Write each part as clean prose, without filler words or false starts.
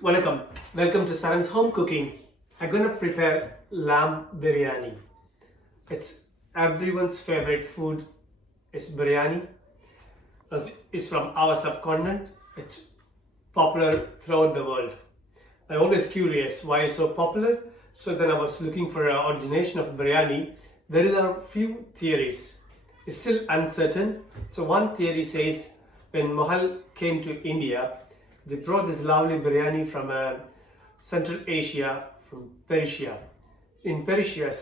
Welcome to Saran's Home Cooking. I'm gonna prepare lamb biryani. It's everyone's favorite food. It's biryani. It's from our subcontinent. It's popular throughout the world. I'm always curious why it's so popular. So then I was looking for an origination of biryani. There are few theories. It's still uncertain. So one theory says when Mughal came to India, they brought this lovely biryani from Central Asia, from Persia. In Persia,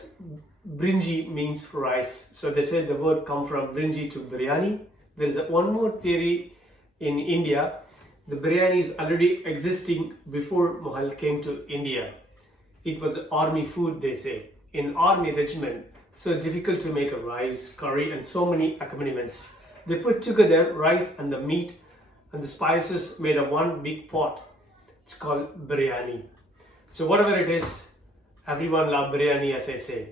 brinji means rice. So they say the word come from brinji to biryani. There is one more theory in India. The biryani is already existing before Mughal came to India. It was army food, they say. In army regiment, so difficult to make a rice, curry and so many accompaniments. They put together rice and the meat and the spices made a one big pot. It's called biryani. So whatever it is, everyone loves biryani, as I say.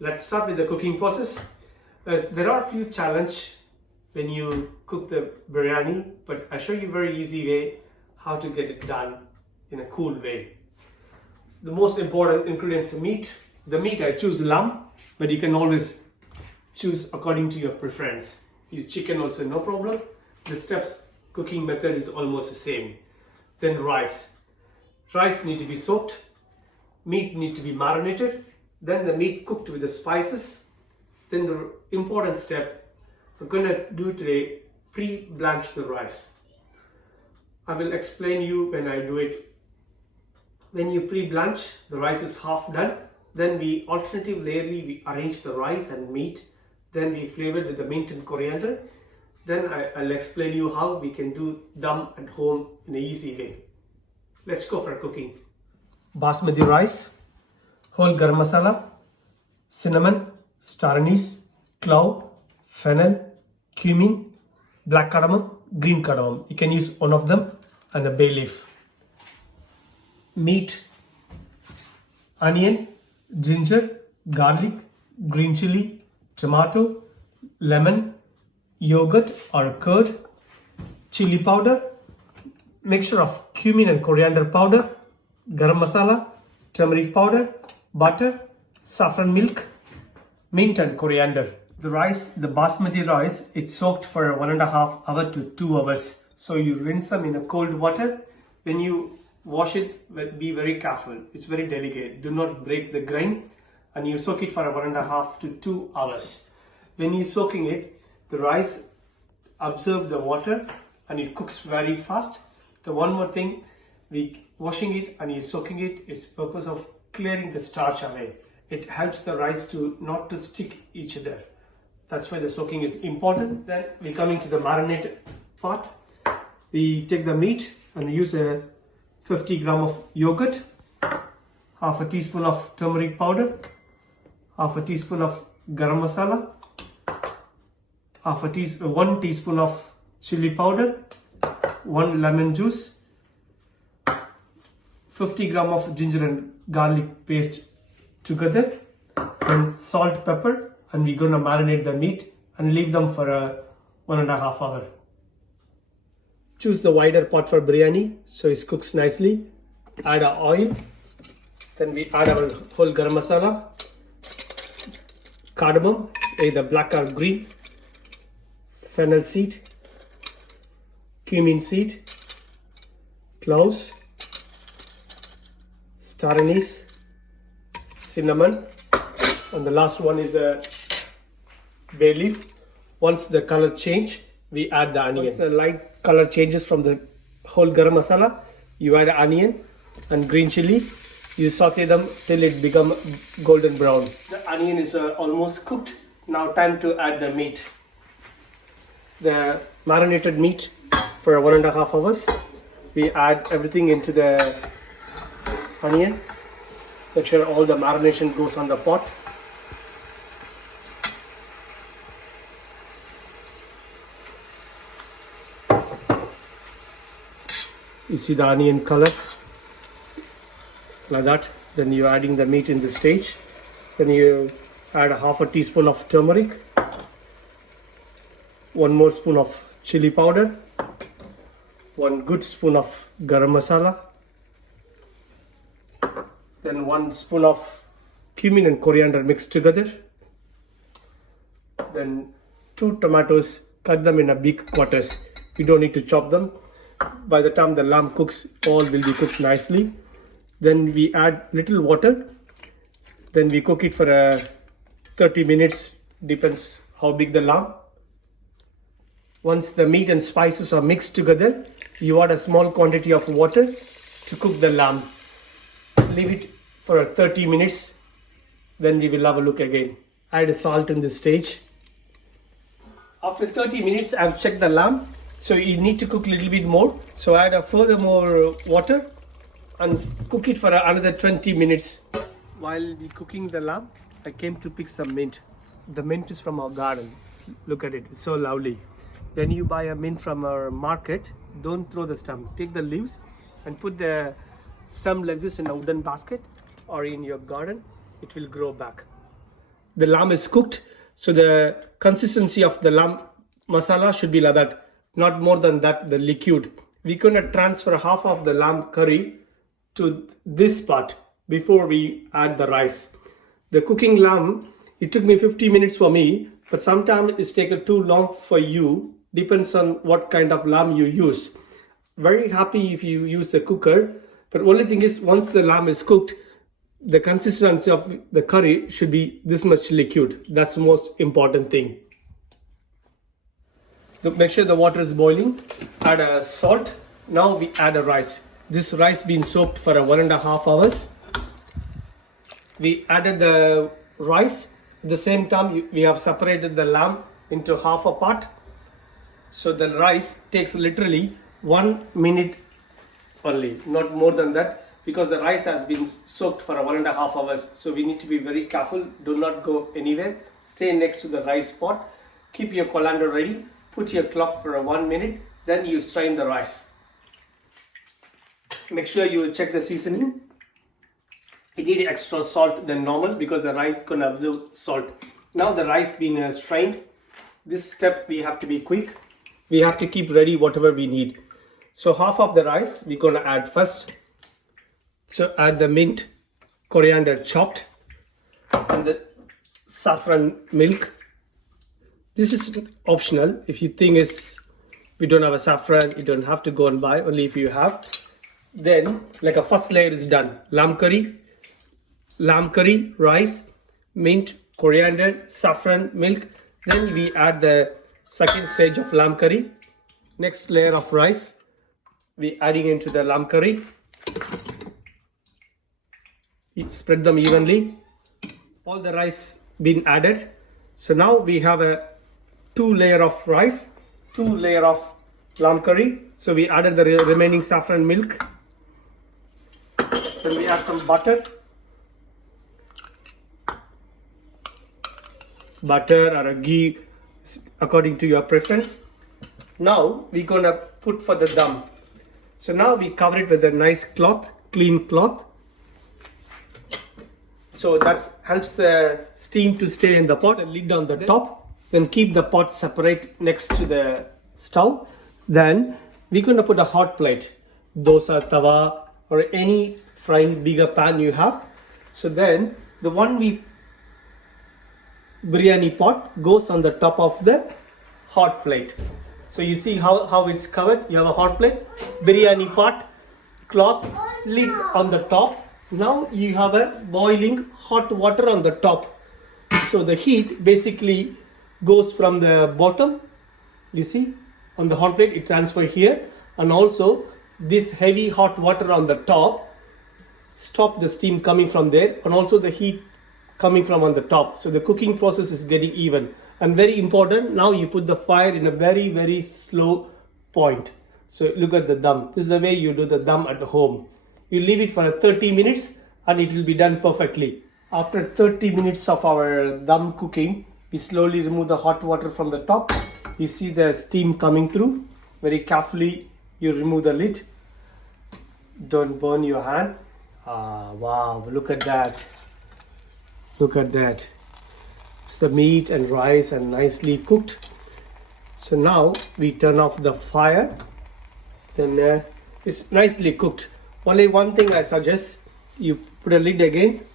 Let's start with the cooking process. As there are a few challenges when you cook the biryani, but I show you a very easy way how to get it done in a cool way. The most important ingredients are meat. The meat I choose lamb, but you can always choose according to your preference. You chicken also no problem. The steps cooking method is almost the same. Then rice. Rice need to be soaked. Meat need to be marinated. Then the meat cooked with the spices. Then the important step we're going to do today, pre-blanch the rice. I will explain you when I do it. When you pre-blanch, the rice is half done. Then we alternatively we arrange the rice and meat. Then we flavor with the mint and coriander. Then I'll explain you how we can do dum at home in an easy way. Let's go for cooking. Basmati rice, whole garam masala, cinnamon, star anise, clove, fennel, cumin, black cardamom, green cardamom. You can use one of them and a bay leaf. Meat, onion, ginger, garlic, green chili, tomato, lemon, yogurt or curd, chili powder, mixture of cumin and coriander powder, garam masala, turmeric powder, butter, saffron milk, mint and coriander. The rice, the basmati rice, it's soaked for 1.5 hours to 2 hours. So you rinse them in a cold water. When you wash it, be very careful. It's very delicate. Do not break the grain. And you soak it for 1.5 to 2 hours. When you're soaking it, the rice absorbs the water and it cooks very fast. The one more thing, we washing it and you soaking it is purpose of clearing the starch away. It helps the rice to not to stick each other. That's why the soaking is important. Then we coming to the marinade part. We take the meat and use a 50 gram of yogurt, half a teaspoon of turmeric powder, half a teaspoon of garam masala, 1 teaspoon of chili powder, 1 lemon juice, 50 gram of ginger and garlic paste together, and salt, pepper, and we're gonna marinate the meat and leave them for 1.5 hours. Choose the wider pot for biryani so it cooks nicely. Add our oil, then we add our whole garam masala, cardamom, either black or green, fennel seed, cumin seed, cloves, star anise, cinnamon, and the last one is the bay leaf. Once the color change, we add the onion. Once the light color changes from the whole garam masala, you add onion and green chili. You saute them till it become golden brown. The onion is almost cooked. Now time to add the meat. The marinated meat for 1.5 hours. We add everything into the onion. Make sure all the marination goes on the pot. You see the onion color like that. Then you're adding the meat in this stage. Then you add half a teaspoon of turmeric, 1 more spoon of chili powder, 1 good spoon of garam masala, Then 1 spoon of cumin and coriander mixed together. Then 2 tomatoes, cut them in a big quarters. You don't need to chop them. By the time the lamb cooks, all will be cooked nicely. Then we add little water. Then we cook it for 30 minutes, depends how big the lamb. Once the meat and spices are mixed together, you add a small quantity of water to cook the lamb. Leave it for 30 minutes, then we will have a look again. Add salt in this stage. After 30 minutes, I've checked the lamb, so you need to cook a little bit more. So add a further more water and cook it for another 20 minutes. While we cooking the lamb, I came to pick some mint. The mint is from our garden. Look at it, it's so lovely. When you buy a mint from our market, don't throw the stem. Take the leaves and put the stem like this in a wooden basket or in your garden. It will grow back. The lamb is cooked, so the consistency of the lamb masala should be like that. Not more than that, the liquid. We're going to transfer half of the lamb curry to this part before we add the rice. The cooking lamb, it took me 50 minutes for me, but sometimes it's taken too long for you. Depends on what kind of lamb you use. Very happy if you use a cooker, but only thing is, once the lamb is cooked, the consistency of the curry should be this much liquid. That's the most important thing. Make sure the water is boiling. Add a salt. Now we add a rice. This rice been soaked for 1.5 hours. We added the rice. At the same time, we have separated the lamb into half a part. So the rice takes literally 1 minute only, not more than that, because the rice has been soaked for 1.5 hours. So we need to be very careful. Do not go anywhere. Stay next to the rice pot. Keep your colander ready. Put your clock for 1 minute. Then you strain the rice. Make sure you check the seasoning. It need extra salt than normal because the rice can absorb salt. Now the rice being strained. This step we have to be quick. We have to keep ready whatever we need. So half of the rice we're going to add first. So add the mint, coriander chopped, and the saffron milk. This is optional. If you think we don't have a saffron, you don't have to go and buy. Only if you have. Then like a first layer is done. Lamb curry, rice, mint, coriander, saffron, milk. Then we add the second stage of lamb curry. Next layer of rice, we adding into the lamb curry. Spread them evenly. All the rice been added. So now we have a 2 layer of rice, 2 layer of lamb curry. So we added the remaining saffron milk. Then we add some butter. Butter or a ghee according to your preference. Now we're gonna put for the dum. So now we cover it with a nice cloth, clean cloth. So that helps the steam to stay in the pot. And lid on the top. Then keep the pot separate next to the stove. Then we're gonna put a hot plate, dosa tawa or any frying bigger pan you have. So then the one biryani pot goes on the top of the hot plate. So you see how it's covered. You have a hot plate, biryani pot, cloth, lid on the top. Now you have a boiling hot water on the top. So the heat basically goes from the bottom, you see, on the hot plate, it transfers here. And also this heavy hot water on the top stop the steam coming from there, and also the heat coming from on the top. So the cooking process is getting even. And very important, now you put the fire in a very slow point. So look at the dum. This is the way you do the dum at home. You leave it for 30 minutes and it will be done perfectly. After 30 minutes of our dum cooking, we slowly remove the hot water from the top. You see the steam coming through. Very carefully you remove the lid. Don't burn your hand. Ah, wow, look at that. Look at that. It's the meat and rice and nicely cooked. So now we turn off the fire. Then it's nicely cooked. Only one thing I suggest, you Put a lid again.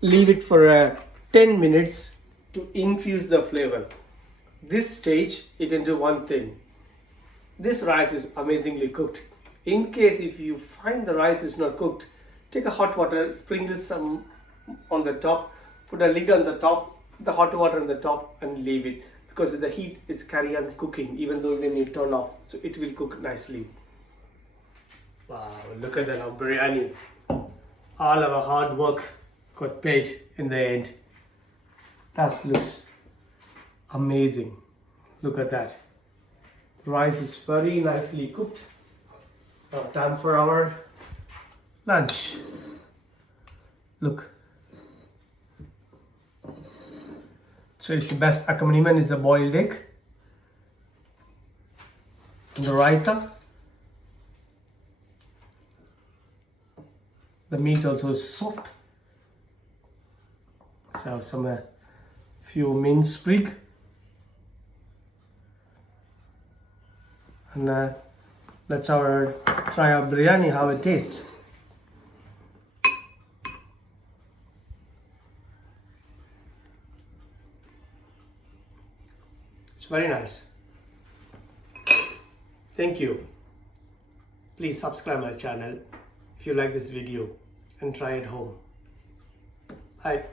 Leave it for 10 minutes to infuse the flavor. This stage you can do one thing. This rice is amazingly cooked. In case if you find the rice is not cooked, take a hot water, sprinkle some on the top, put a lid on the top, the hot water on the top, and leave it, because the heat is carry on cooking even though when you turn off, so it will cook nicely. Wow, look at the lamb biryani. All our hard work got paid in the end. That looks amazing. Look at that. The rice is very nicely cooked. Now time for our lunch. Look. So it's the best accompaniment is a boiled egg. And the raita. The meat also is soft. So I have some few mince sprig. And let's try our biryani, how it tastes. It's very nice. Thank you. Please subscribe my channel if you like this video and try at home. Bye.